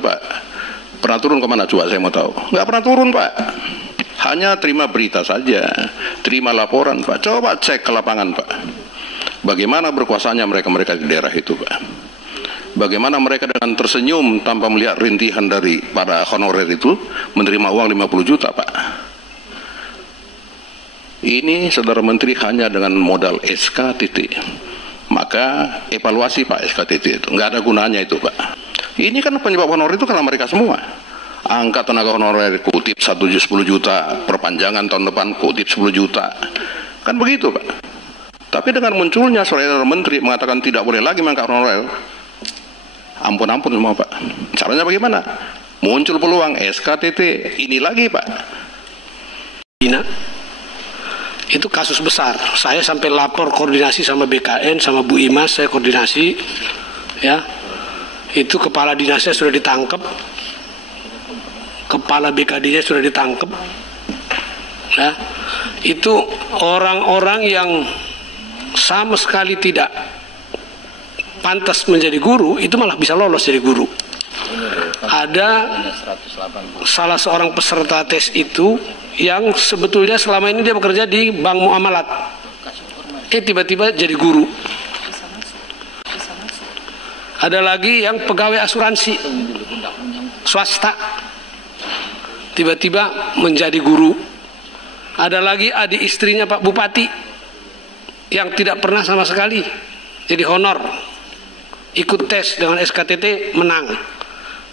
Coba, pernah turun kemana coba saya mau tahu? Nggak pernah turun Pak. Hanya terima berita saja, terima laporan Pak. Coba cek ke lapangan Pak. Bagaimana berkuasanya mereka-mereka di daerah itu Pak. Bagaimana mereka dengan tersenyum tanpa melihat rintihan dari para honorer itu menerima uang 50 juta Pak. Ini Saudara Menteri hanya dengan modal SKTT. Maka evaluasi Pak SKTT itu. Nggak ada gunanya itu Pak. Ini kan penyebab honorer itu karena mereka semua. Angka tenaga honorer kutip 10 juta, perpanjangan tahun depan kutip 10 juta. Kan begitu Pak. Tapi dengan munculnya Saudara Menteri mengatakan tidak boleh lagi mengangkat honorer. Ampun-ampun semua Pak. Caranya bagaimana? Muncul peluang SKTT. Ini lagi Pak. Itu kasus besar. Saya sampai lapor koordinasi sama BKN, sama Bu Imas, saya koordinasi. Ya, itu kepala dinasnya sudah ditangkap, kepala BKD-nya sudah ditangkap. Ya, itu orang-orang yang sama sekali tidak pantas menjadi guru, itu malah bisa lolos jadi guru. Ada salah seorang peserta tes itu yang sebetulnya selama ini dia bekerja di Bank Muamalat, tiba-tiba jadi guru. Ada lagi yang pegawai asuransi swasta, tiba-tiba menjadi guru. Ada lagi adik istrinya Pak Bupati yang tidak pernah sama sekali jadi honor, ikut tes dengan SKTT menang.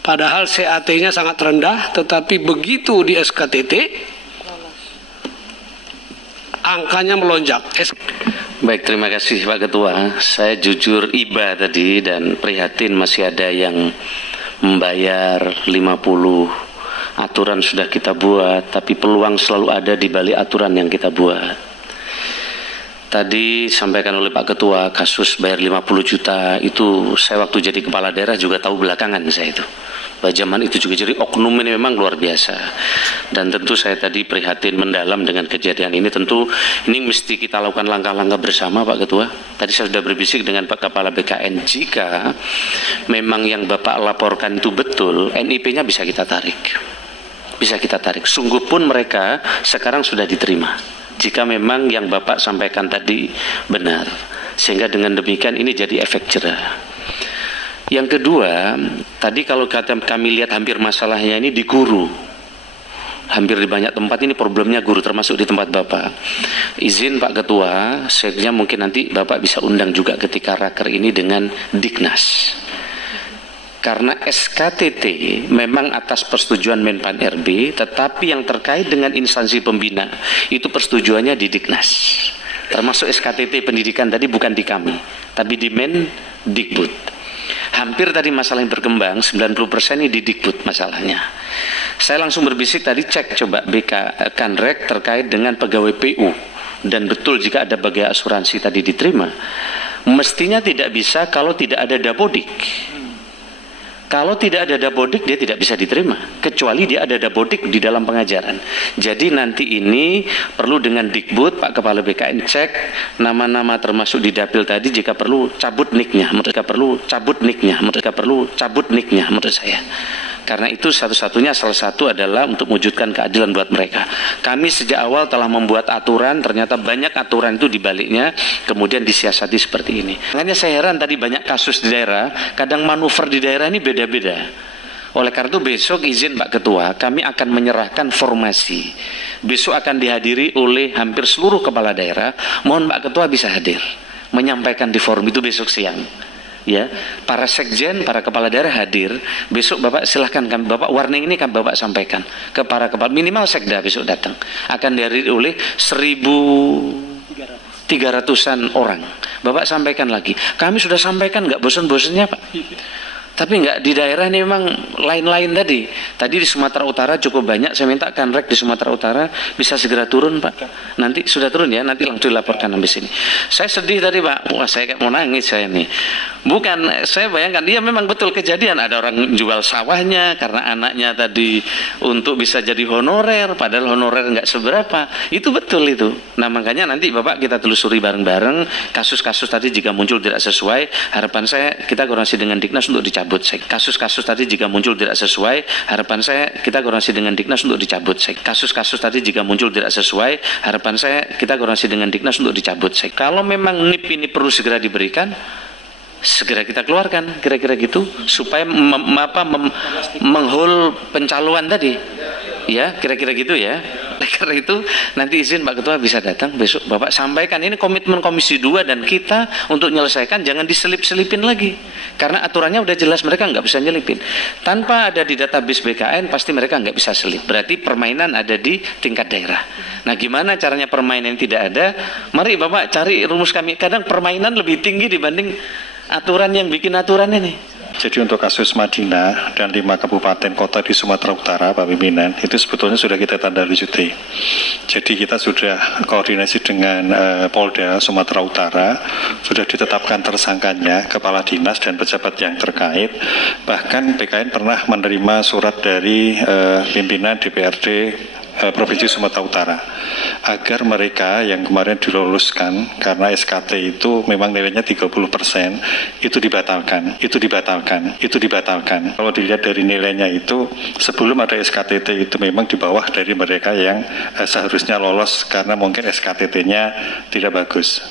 Padahal CAT-nya sangat rendah, tetapi begitu di SKTT angkanya melonjak. Baik, terima kasih Pak Ketua. Saya jujur iba tadi dan prihatin masih ada yang membayar 50. Aturan sudah kita buat, tapi peluang selalu ada di balik aturan yang kita buat. Tadi sampaikan oleh Pak Ketua kasus bayar 50 juta itu saya waktu jadi kepala daerah juga tahu belakangan saya itu. Bahwa zaman itu juga jadi oknum ini memang luar biasa. Dan tentu saya tadi prihatin mendalam dengan kejadian ini. Tentu ini mesti kita lakukan langkah-langkah bersama Pak Ketua. Tadi saya sudah berbisik dengan Pak Kepala BKN. Jika memang yang Bapak laporkan itu betul, NIP-nya bisa kita tarik. Bisa kita tarik. Sungguh pun mereka sekarang sudah diterima. Jika memang yang Bapak sampaikan tadi benar, sehingga dengan demikian ini jadi efek jerah. Yang kedua, tadi kalau kami lihat hampir masalahnya ini di guru. Hampir di banyak tempat ini problemnya guru, termasuk di tempat Bapak. Izin Pak Ketua, sebenarnya mungkin nanti Bapak bisa undang juga ketika raker ini dengan Diknas. Karena SKTT memang atas persetujuan Menpan RB, tetapi yang terkait dengan instansi pembina itu persetujuannya di Diknas. Termasuk SKTT pendidikan tadi bukan di kami, tapi di Mendikbud. Hampir tadi masalah yang berkembang 90% ini di Dikbud masalahnya. Saya langsung berbisik tadi, cek coba BK Kanrek terkait dengan pegawai PU, dan betul jika ada bagai asuransi tadi diterima, mestinya tidak bisa kalau tidak ada dapodik. Kalau tidak ada dapodik dia tidak bisa diterima, kecuali dia ada dapodik di dalam pengajaran. Jadi nanti ini perlu dengan Dikbud, Pak Kepala BKN cek nama-nama termasuk di dapil tadi, jika perlu cabut niknya, mereka perlu cabut niknya, mereka perlu cabut niknya menurut saya. Karena itu satu-satunya salah satu adalah untuk mewujudkan keadilan buat mereka. Kami sejak awal telah membuat aturan, ternyata banyak aturan itu dibaliknya, kemudian disiasati seperti ini. Makanya saya heran tadi banyak kasus di daerah, kadang manuver di daerah ini beda-beda. Oleh karena itu besok izin Pak Ketua, kami akan menyerahkan formasi. Besok akan dihadiri oleh hampir seluruh kepala daerah. Mohon Pak Ketua bisa hadir, menyampaikan di forum itu besok siang. Ya, para sekjen, para kepala daerah hadir. Besok Bapak silahkan, Bapak warning ini kan Bapak sampaikan ke para kepala, minimal sekda besok datang. Akan dihadiri oleh 1.300-an orang. Bapak sampaikan lagi. Kami sudah sampaikan, nggak bosan-bosannya Pak. Tapi nggak di daerah ini memang lain-lain tadi. Tadi di Sumatera Utara cukup banyak. Saya minta Kanrek di Sumatera Utara bisa segera turun Pak. Nanti sudah turun ya, nanti langsung dilaporkan habis ini. Saya sedih tadi Pak. Wah saya kayak mau nangis saya nih. Bukan, saya bayangkan dia memang betul kejadian. Ada orang jual sawahnya karena anaknya tadi untuk bisa jadi honorer. Padahal honorer nggak seberapa. Itu betul itu. Nah makanya nanti Bapak kita telusuri bareng-bareng. Kasus-kasus tadi jika muncul tidak sesuai, harapan saya kita koordinasi dengan Diknas untuk dicabut. dicabut. Kasus-kasus tadi jika muncul tidak sesuai, harapan saya kita koordinasi dengan Diknas untuk dicabut. Kasus-kasus tadi jika muncul tidak sesuai, harapan saya kita koordinasi dengan Diknas untuk dicabut. Kalau memang NIP ini perlu segera diberikan, segera kita keluarkan, kira-kira gitu, supaya menghol pencalonan tadi, ya, kira-kira gitu ya. Karena itu nanti izin Pak Ketua bisa datang besok, Bapak sampaikan ini komitmen Komisi 2 dan kita untuk menyelesaikan, jangan diselip-selipin lagi, karena aturannya udah jelas, mereka nggak bisa nyelipin. Tanpa ada di database BKN pasti mereka nggak bisa selip, berarti permainan ada di tingkat daerah. Nah, gimana caranya permainan tidak ada? Mari Bapak cari rumus kami, kadang permainan lebih tinggi dibanding aturan yang bikin aturan ini. Jadi untuk kasus Madinah dan 5 kabupaten kota di Sumatera Utara, Pak Pimpinan, itu sebetulnya sudah kita tindaklanjuti. Jadi kita sudah koordinasi dengan Polda Sumatera Utara, sudah ditetapkan tersangkanya, kepala dinas dan pejabat yang terkait. Bahkan BKN pernah menerima surat dari pimpinan DPRD Provinsi Sumatera Utara agar mereka yang kemarin diloluskan karena SKT itu memang nilainya 30% itu dibatalkan. Kalau dilihat dari nilainya itu sebelum ada SKTT itu memang di bawah dari mereka yang seharusnya lolos karena mungkin SKTT-nya tidak bagus.